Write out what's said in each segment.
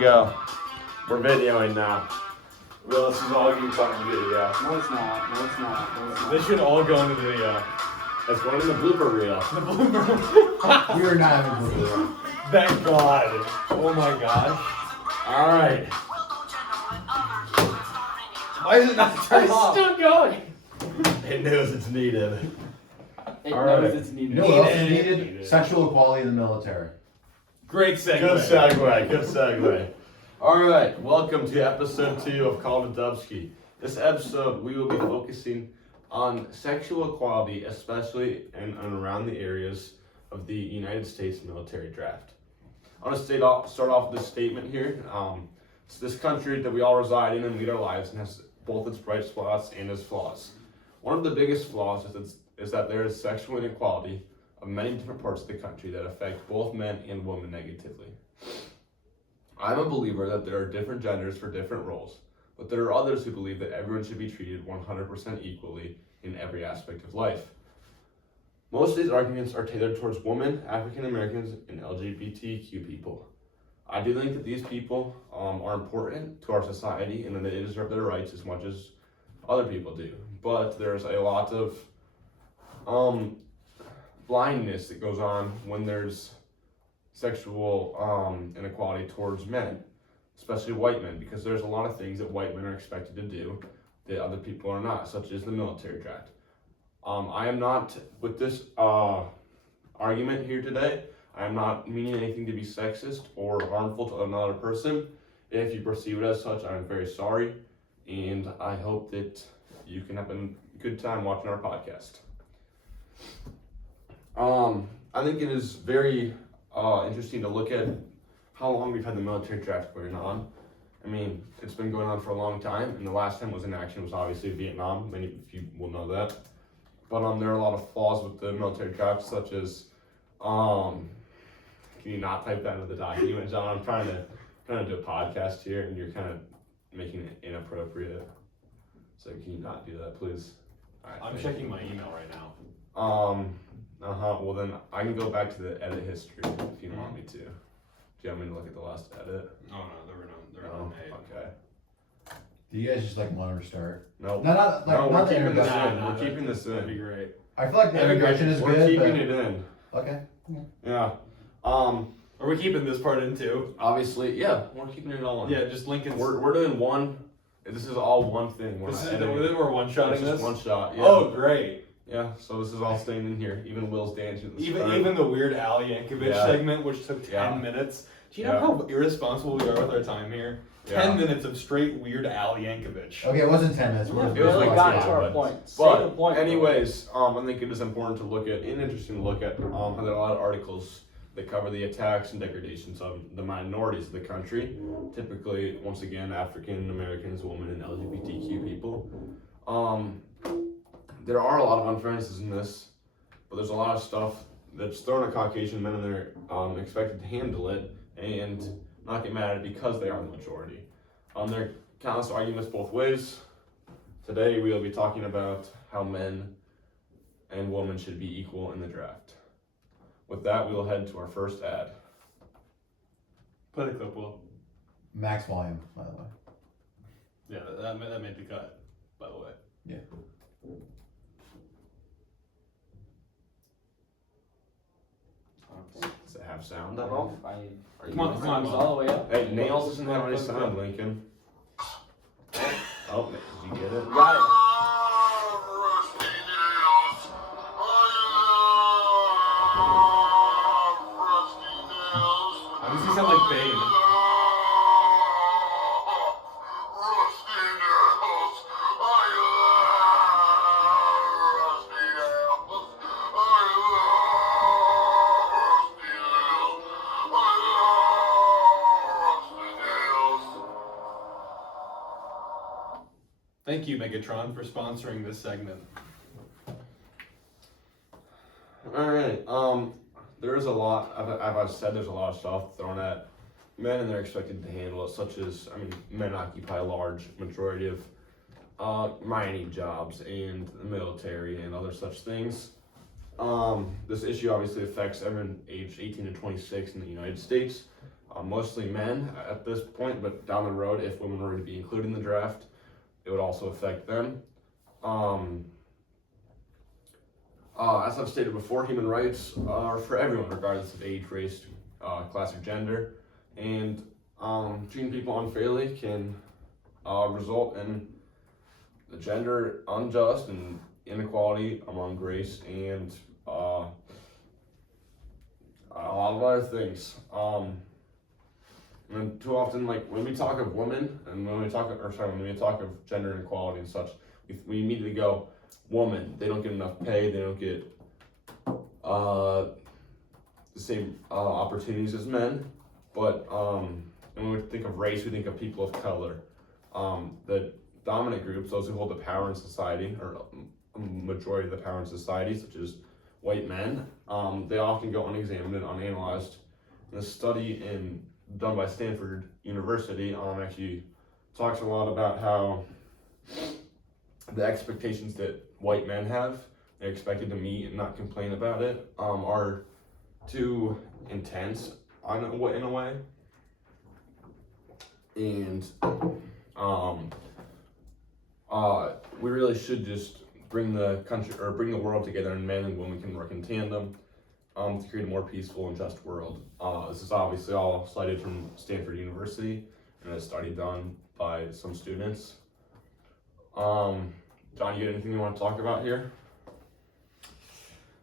Go. We're videoing now. Well, this is all going to be fucking video. No, it's not. No, it's not. No, it's not. This should all go into the video. It's going in the blooper reel. The blooper. We are not having a blooper reel. Thank God. Oh my gosh. Alright. Why is it not turning off? It's still going. It knows it's needed. It All knows right. it's needed. You know what else is needed? Sexual equality in the military. Great segue. Good segue. Good segue. Alright, welcome to episode 2 of Call to Dubsky. This episode, we will be focusing on sexual equality, especially in and around the areas of the United States military draft. I want to start off with this statement here. It's this country that we all reside in and lead our lives and has both its bright spots and its flaws. One of the biggest flaws is that there is sexual inequality of many different parts of the country that affect both men and women negatively. I'm a believer that there are different genders for different roles, but there are others who believe that everyone should be treated 100% equally in every aspect of life. Most of these arguments are tailored towards women, African Americans, and LGBTQ people. I do think that these people are important to our society and that they deserve their rights as much as other people do. But there's a lot of blindness that goes on when there's sexual inequality towards men, especially white men, because there's a lot of things that white men are expected to do that other people are not, such as the military draft. I am not, with this argument here today, I am not meaning anything to be sexist or harmful to another person. If you perceive it as such, I'm very sorry, and I hope that you can have a good time watching our podcast. I think it is very interesting to look at how long we've had the military draft going on. I mean, it's been going on for a long time, and the last time it was in action was obviously Vietnam. Many of you will know that. But there are a lot of flaws with the military draft, such as, can you not type that into the document, John? I'm trying to do a podcast here, and you're kind of making it inappropriate. So can you not do that, please? All right, I'm checking my email right now. Well then I can go back to the edit history if you want me to. Do you want me to look at the last edit? Oh no, there were none made. Okay. Do you guys just like want to restart? Nope. No, We're the keeping this introduction. in. We're keeping this That'd be in. great. I feel like the introduction is We're good. keeping but... it in. Okay. Yeah. Are we keeping this part in too? Obviously, yeah. We're keeping it all in. Yeah, just Lincoln's. We're doing one. This is all one thing. We're This not is editing. we're one-shotting It's just this. one shot. Yeah. Oh, great! Yeah. So this is all staying in here. Even Will's dancing. At the Even start. the Weird Al Yankovic Yeah. segment, which took 10 Yeah. minutes. Do you know Yeah. how irresponsible we are with our time here? Yeah. 10 minutes of straight Weird Al Yankovic. Okay, it wasn't 10 minutes. It was like got 10 to our minutes. point. Say the But point. anyways, I think it is important to look at and interesting to look at how there are a lot of articles that cover the attacks and degradations of the minorities of the country, typically, once again, African Americans, women, and LGBTQ people. There are a lot of unfairnesses in this, but there's a lot of stuff that's thrown at Caucasian men and they're expected to handle it and not get mad at it because they are the majority. There are countless arguments both ways. Today we will be talking about how men and women should be equal in the draft. With that, we will head to our first ad. Play the clip, Will. Max volume, by the way. Yeah, that made the cut, by the way. Yeah. Does it have sound at all? Are you Come on, using come on, it? It's all the way up. Hey, Nails doesn't have any sound, Lincoln. Oh, did you get it? Got it. Why does he sound like Bane? Thank you, Megatron, for sponsoring this segment. Alright, there is a lot, I've said there's a lot of stuff thrown at men and they're expected to handle it, such as, men occupy a large majority of mining jobs and the military and other such things. This issue obviously affects everyone aged 18 to 26 in the United States. mostly men at this point, but down the road, if women were to be included in the draft, it would also affect them. As I've stated before, human rights are for everyone, regardless of age, race, class, or gender, and treating people unfairly can result in the gender unjust and inequality among race and a lot of other things. And too often, like when we talk of women and when we talk of gender inequality and such, we immediately go, woman, they don't get enough pay, they don't get the same opportunities as men. But and when we think of race, we think of people of color. The dominant groups, those who hold the power in society, or a majority of the power in society, such as white men, they often go unexamined and unanalyzed. And a study done by Stanford University actually talks a lot about how the expectations that white men have, they're expected to meet and not complain about it, are too intense in a way. And we really should just bring the country or bring the world together, and men and women can work in tandem to create a more peaceful and just world. This is obviously all cited from Stanford University and a study done by some students. John, you got anything you want to talk about here?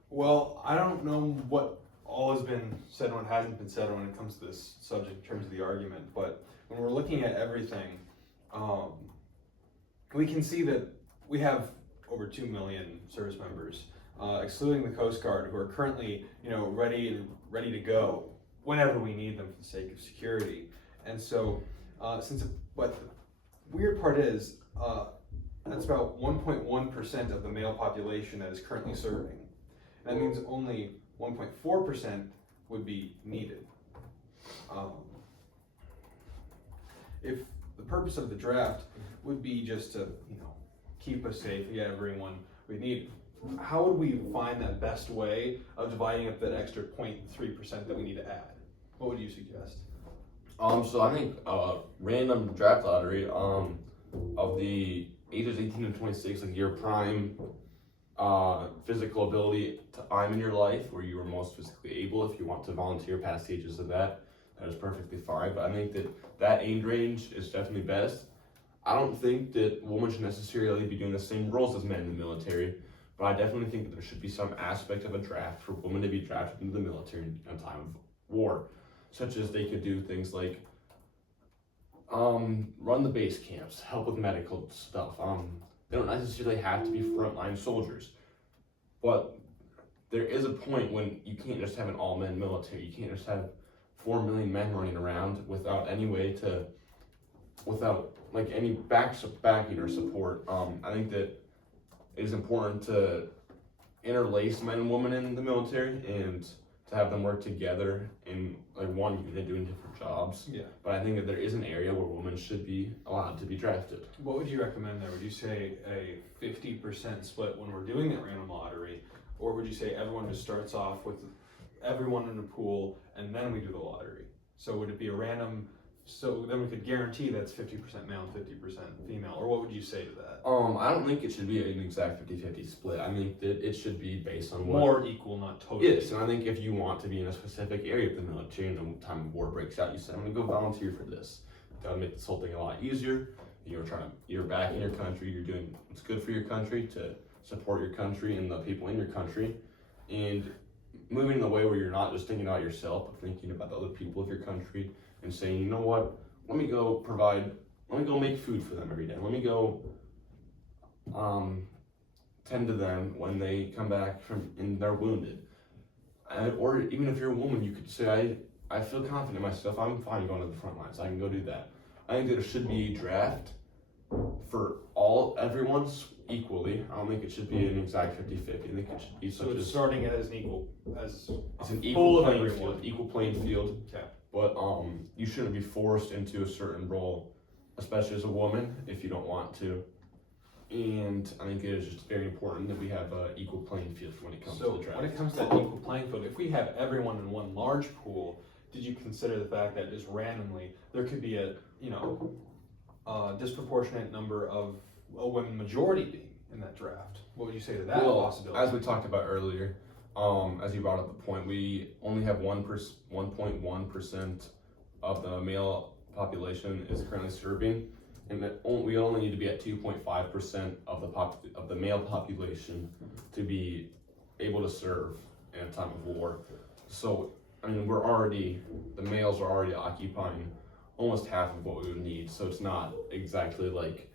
Well, I don't know what all has been said and what hasn't been said when it comes to this subject in terms of the argument, but when we're looking at everything, we can see that we have over 2 million service members, excluding the Coast Guard, who are currently, ready to go whenever we need them for the sake of security. And so, but the weird part is, that's about 1.1% of the male population that is currently serving. That means only 1.4% would be needed. If the purpose of the draft would be just to, keep us safe, get everyone we need, how would we find that best way of dividing up that extra 0.3% that we need to add? What would you suggest? So I think random draft lottery of the ages 18 to 26, like your prime physical ability time in your life where you are most physically able. If you want to volunteer past the ages of that is perfectly fine. But I think that age range is definitely best. I don't think that women should necessarily be doing the same roles as men in the military, but I definitely think that there should be some aspect of a draft for women to be drafted into the military in a time of war, such as they could do things like run the base camps, help with medical stuff. They don't necessarily have to be frontline soldiers, but there is a point when you can't just have an all-men military. You can't just have 4 million men running around without any backing or support. I think that it is important to interlace men and women in the military and to have them work together in like one unit doing different jobs. Yeah. But I think that there is an area where women should be allowed to be drafted. What would you recommend there? Would you say a 50% split when we're doing that random lottery, or would you say everyone just starts off with everyone in a pool and then we do the lottery? So would it be a random, so then we could guarantee that's 50% male and 50% female, or what would you say to that? I don't think it should be an exact 50-50 split. I think that it should be based on what... More equal, not totally. Yes, and I think if you want to be in a specific area of the military and the time of war breaks out, you say, I'm going to go volunteer for this. That would make this whole thing a lot easier. You're back in your country, you're doing what's good for your country to support your country and the people in your country, and moving in the way where you're not just thinking about yourself, but thinking about the other people of your country and saying, you know what, let me go make food for them every day. Let me go tend to them when they come back and they're wounded. Or even if you're a woman, you could say, I feel confident in myself, I'm fine going to the front lines, I can go do that. I think there should be a draft for everyone's equally. I don't think it should be an exact 50-50. I think it should be So it's starting as an equal, as it's an full equal of playing everyone. field. Equal playing field. Okay. But you shouldn't be forced into a certain role, especially as a woman, if you don't want to. And I think it is just very important that we have an equal playing field when it comes to the draft. When it comes to that equal playing field, if we have everyone in one large pool, did you consider the fact that just randomly there could be a disproportionate number of a women majority being in that draft? What would you say to that possibility? As we talked about earlier, as you brought up the point, we only have 1.1% of the male population is currently serving, and that we only need to be at 2.5% of the male population to be able to serve in a time of war. So I mean, the males are already occupying almost half of what we would need. So it's not exactly like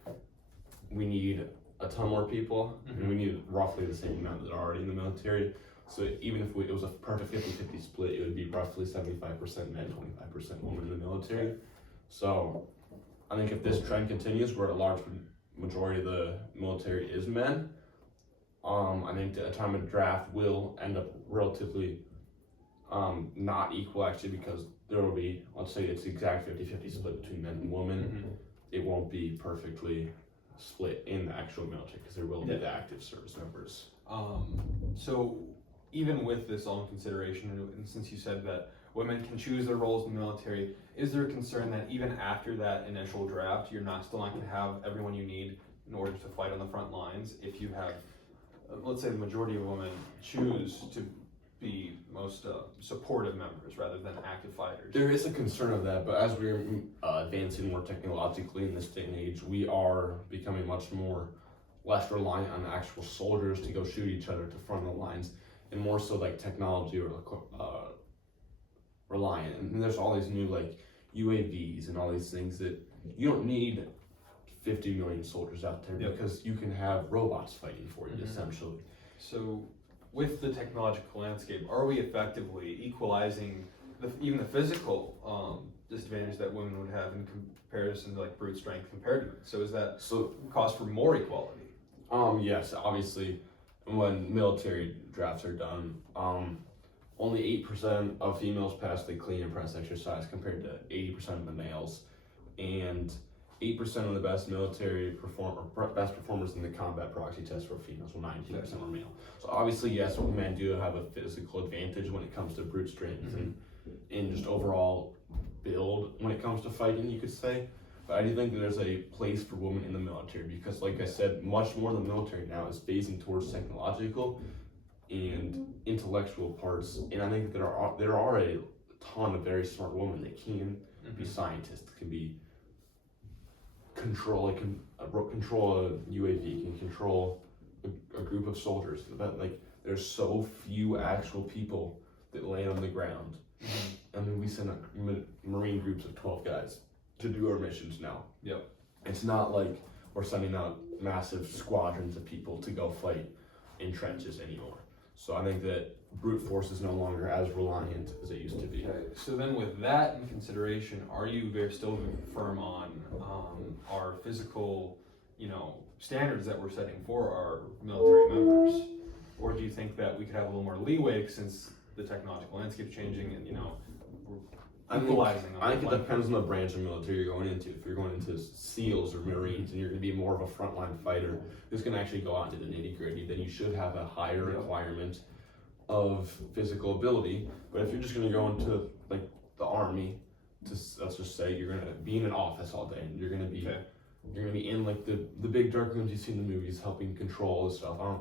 we need a ton more people, and we need roughly the same amount that are already in the military. So even if it was a perfect 50-50 split, it would be roughly 75% men, 25% women in the military. So I think if this trend continues, where a large majority of the military is men, I think the time of draft will end up relatively not equal, actually, because there will be, let's say it's exact 50-50 split between men and women. It won't be perfectly split in the actual military because there will be the active service members. So even with this all in consideration, and since you said that women can choose their roles in the military, is there a concern that even after that initial draft, you're still not going to have everyone you need in order to fight on the front lines if you have, let's say the majority of women choose to be most supportive members rather than active fighters? There is a concern of that, but as we're advancing more technologically in this day and age, we are becoming much less reliant on actual soldiers to go shoot each other to front of the lines, and more so like technology or reliant. And there's all these new like UAVs and all these things that you don't need 50 million soldiers out there because you can have robots fighting for you essentially. So with the technological landscape, are we effectively equalizing even the physical disadvantage that women would have in comparison to like brute strength compared to men? So is that cause for more equality? Yes, obviously, when military drafts are done, only 8% of females pass the clean and press exercise compared to 80% of the males, and 8% of the best best performers in the combat proxy test were females, while 92% were male. So obviously, yes, men do have a physical advantage when it comes to brute strength and just overall build when it comes to fighting, you could say. But I do think that there's a place for women in the military because, like I said, much more of the military now is phasing towards technological and intellectual parts, and I think there are a ton of very smart women that can be scientists, can be control a UAV, can control a group of soldiers. But like, there's so few actual people that land on the ground. I mean, we send Marine groups of 12 guys to do our missions now. Yep. It's not like we're sending out massive squadrons of people to go fight in trenches anymore. So I think that brute force is no longer as reliant as it used to be. Okay. So then with that in consideration, are you still firm on our physical, standards that we're setting for our military members? Or do you think that we could have a little more leeway since the technological landscape changing and, we're equalizing? I think it depends on the branch of military you're going into. If you're going into SEALs or Marines and you're going to be more of a frontline fighter who's going to actually go out into the nitty gritty, then you should have a higher requirement of physical ability. But if you're just going to go into like the army, let's just say you're going to be in an office all day and you're going to be in like the big dark rooms you see in the movies, helping control all this stuff. I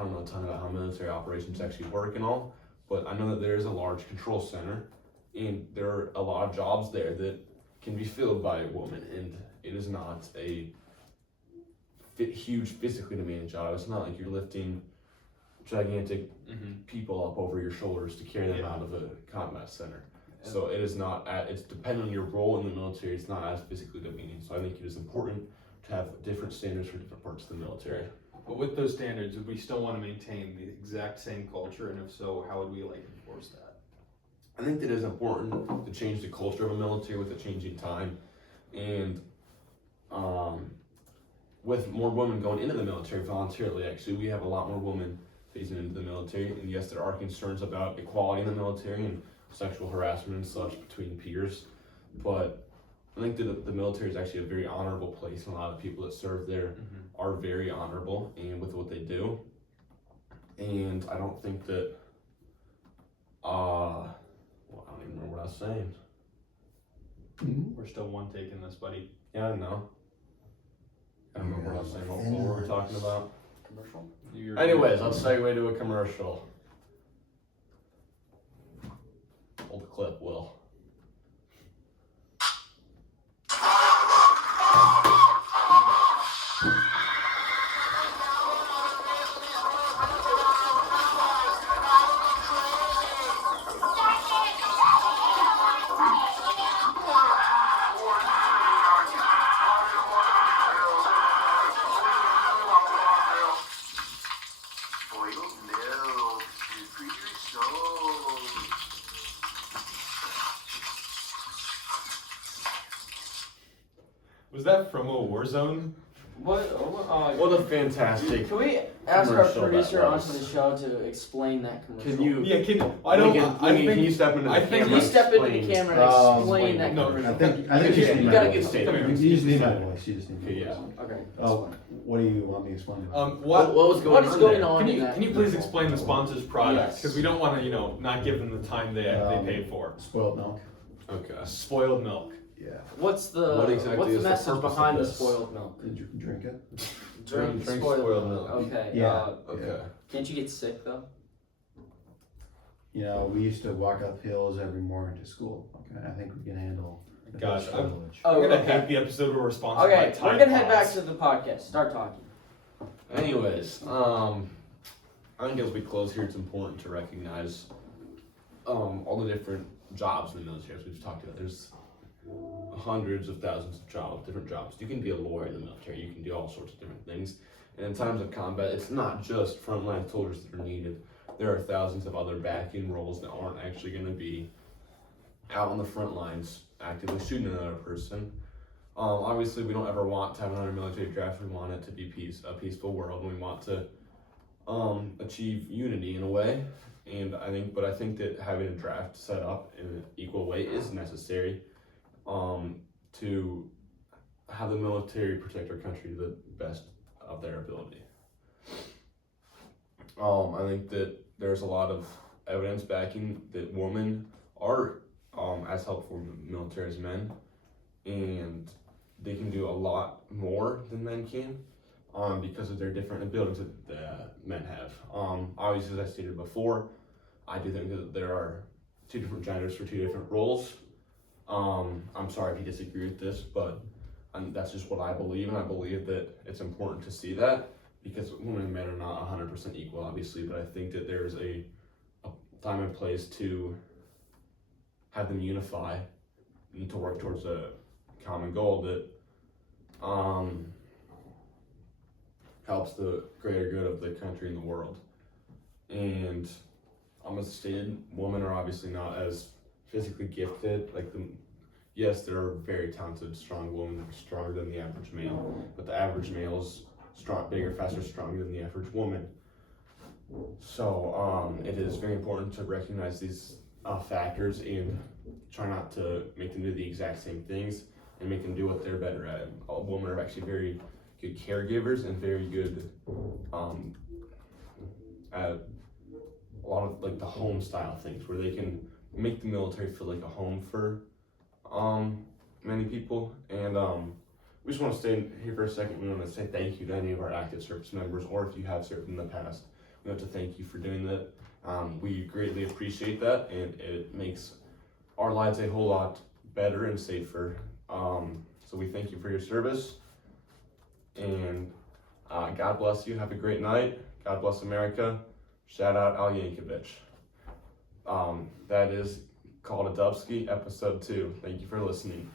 don't know a ton about how military operations actually work and all, but I know that there is a large control center, and there are a lot of jobs there that can be filled by a woman, and it is not a huge physically demanding job. It's not like you're lifting gigantic people up over your shoulders to carry them out of a combat center. So it is not, it's dependent on your role in the military, it's not as physically demanding. So I think it is important to have different standards for different parts of the military. But with those standards, would we still want to maintain the exact same culture? And if so, how would we enforce that? I think that it is important to change the culture of a military with the changing time, and with more women going into the military voluntarily. Actually, we have a lot more women phasing into the military, and yes, there are concerns about equality in the military and sexual harassment and such between peers, but I think that the military is actually a very honorable place, and a lot of people that serve there are very honorable and with what they do. And I don't think that I don't even remember what I was saying. We're still one taking this, buddy. Yeah, I know. I don't remember what I was saying. What were we talking about? Commercial? Anyways, let's segue to a commercial. Hold the clip, Will. Was that from a war zone? What What a fantastic. can we ask our commercial that producer was. onto the show to explain that commercial? Can you? Yeah, I don't. I Can think you step into the I think camera? Can you step into the Explain. camera and explain that no, commercial? I think You you gotta need get my state. voice. You just need my voice. You just need my Okay, voice. yeah. Okay. Oh, what do you want me to explain? What what? was going What is on going there? on? Can in you that can you please commercial? explain the sponsor's product? Yes. Because we don't want to not give them the time they paid for. Spoiled milk. Okay. Spoiled milk. Yeah. What's the What exactly what's is the the message purpose behind of the this? spoiled milk? Did you drink it? Drink spoiled milk. Okay. Yeah. Okay. Can't you get sick though? You know, we used to walk up hills every morning to school. Okay, I think we can handle. the Gosh, best I'm- privilege. Oh, I'm gonna okay. hate the episode where we're sponsored by Okay, Tide we're gonna head back Pods. to the podcast. Start talking. Anyways, I think as we close here, it's important to recognize all the different jobs in the military. As we've talked about, there's hundreds of thousands of jobs, different jobs. You can be a lawyer in the military. You can do all sorts of different things. And in times of combat, it's not just frontline soldiers that are needed. There are thousands of other back-end roles that aren't actually going to be out on the front lines actively shooting another person. Obviously, we don't ever want to have another military draft. We want it to be a peaceful world, and we want to achieve unity in a way. And I think that having a draft set up in an equal way is necessary to have the military protect our country to the best of their ability. I think that there's a lot of evidence backing that women are as helpful in the military as men, and they can do a lot more than men can because of their different abilities that men have. Obviously, as I stated before, I do think that there are two different genders for two different roles. I'm sorry if you disagree with this, but that's just what I believe, and I believe that it's important to see that because women and men are not 100% equal, obviously, but I think that there's a time and place to have them unify and to work towards a common goal that helps the greater good of the country and the world. And as stated, women are obviously not as physically gifted. Yes, there are very talented, strong women that are stronger than the average male, but the average male is bigger, faster, stronger than the average woman. So it is very important to recognize these factors and try not to make them do the exact same things and make them do what they're better at. Women are actually very good caregivers and very good at a lot of the home style things where they can make the military feel like a home for many people. And we just want to stay here for a second. We want to say thank you to any of our active service members, or if you have served in the past, we want to thank you for doing that. We greatly appreciate that, and it makes our lives a whole lot better and safer. So we thank you for your service, and God bless you. Have a great night. God bless America. Shout out Al Yankovic. That is called a Dubsky episode 2. Thank you for listening.